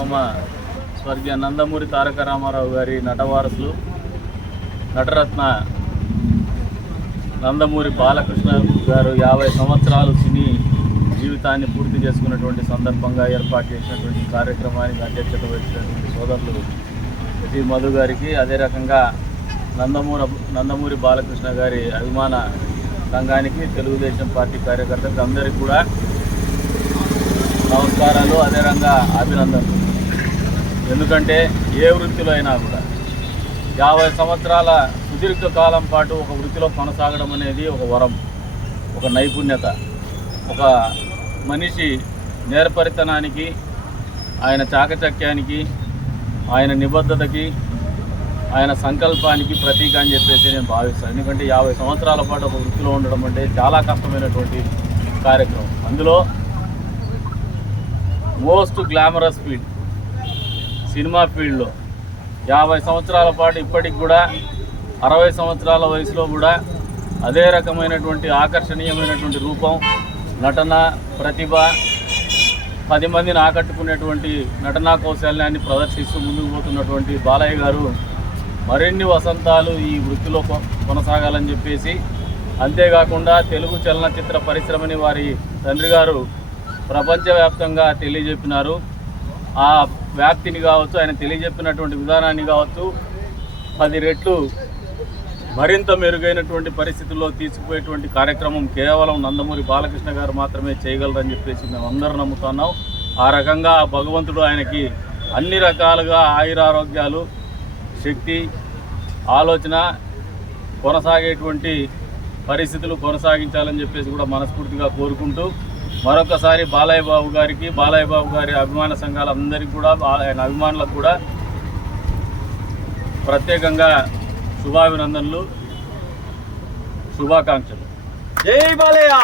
స్వర్గీయ నందమూరి తారక రామారావు గారి నటవారసులు నటరత్న నందమూరి బాలకృష్ణ గారు యాభై సంవత్సరాలు సినీ జీవితాన్ని పూర్తి చేసుకున్నటువంటి సందర్భంగా ఏర్పాటు చేసినటువంటి కార్యక్రమానికి అధ్యక్షత వహించినటువంటి సోదరులు శ్రీ మధు గారికి అదే రకంగా నందమూర నందమూరి బాలకృష్ణ గారి అభిమాన సంఘానికి తెలుగుదేశం పార్టీ కార్యకర్తలకు అందరికీ కూడా నమస్కారాలు అదే రకంగా అభినందనలు. ఎందుకంటే ఏ వృత్తిలో అయినా కూడా యాభై సంవత్సరాల సుదీర్ఘ కాలం పాటు ఒక వృత్తిలో కొనసాగడం అనేది ఒక వరం ఒక నైపుణ్యత ఒక మనిషి నేర్పరితనానికి ఆయన చాకచక్యానికి ఆయన నిబద్ధతకి ఆయన సంకల్పానికి ప్రతీక అని చెప్పేసి నేను భావిస్తాను. ఎందుకంటే యాభై సంవత్సరాల పాటు ఒక వృత్తిలో ఉండడం అంటే చాలా కష్టమైనటువంటి కార్యక్రమం. అందులో మోస్ట్ గ్లామరస్ ఫీల్డ్ సినిమా ఫీల్డ్లో. యాభై సంవత్సరాల పాటు ఇప్పటికి కూడా అరవై సంవత్సరాల వయసులో కూడా అదే రకమైనటువంటి ఆకర్షణీయమైనటువంటి రూపం నటన ప్రతిభ పది మందిని ఆకట్టుకునేటువంటి నటనా కౌశల్యాన్ని ప్రదర్శిస్తూ ముందుకు పోతున్నటువంటి బాలయ్య గారు మరిన్ని వసంతాలు ఈ వృత్తిలో కొనసాగాలని చెప్పేసి అంతేకాకుండా తెలుగు చలనచిత్ర పరిశ్రమని వారి తండ్రి గారు ప్రపంచవ్యాప్తంగా తెలియజెప్పినారు. ఆ వ్యాప్తిని కావచ్చు ఆయన తెలియజెప్పినటువంటి విధానాన్ని కావచ్చు పది రెట్లు మరింత మెరుగైనటువంటి పరిస్థితుల్లో తీసుకుపోయేటువంటి కార్యక్రమం కేవలం నందమూరి బాలకృష్ణ గారు మాత్రమే చేయగలరని చెప్పేసి మేము అందరూ నమ్ముతున్నాం. ఆ రకంగా భగవంతుడు ఆయనకి అన్ని రకాలుగా ఆయురారోగ్యాలు శక్తి ఆలోచన కొనసాగేటువంటి పరిస్థితులు కొనసాగించాలని చెప్పేసి కూడా మనస్ఫూర్తిగా కోరుకుంటూ మరొకసారి బాలయ్య బాబు గారికి బాలయ్య బాబు గారి అభిమాన సంఘాలందరికీ కూడా ఆయన అభిమానులకు కూడా ప్రత్యేకంగా శుభాభినందనలు శుభాకాంక్షలు. జై బాలయ్య!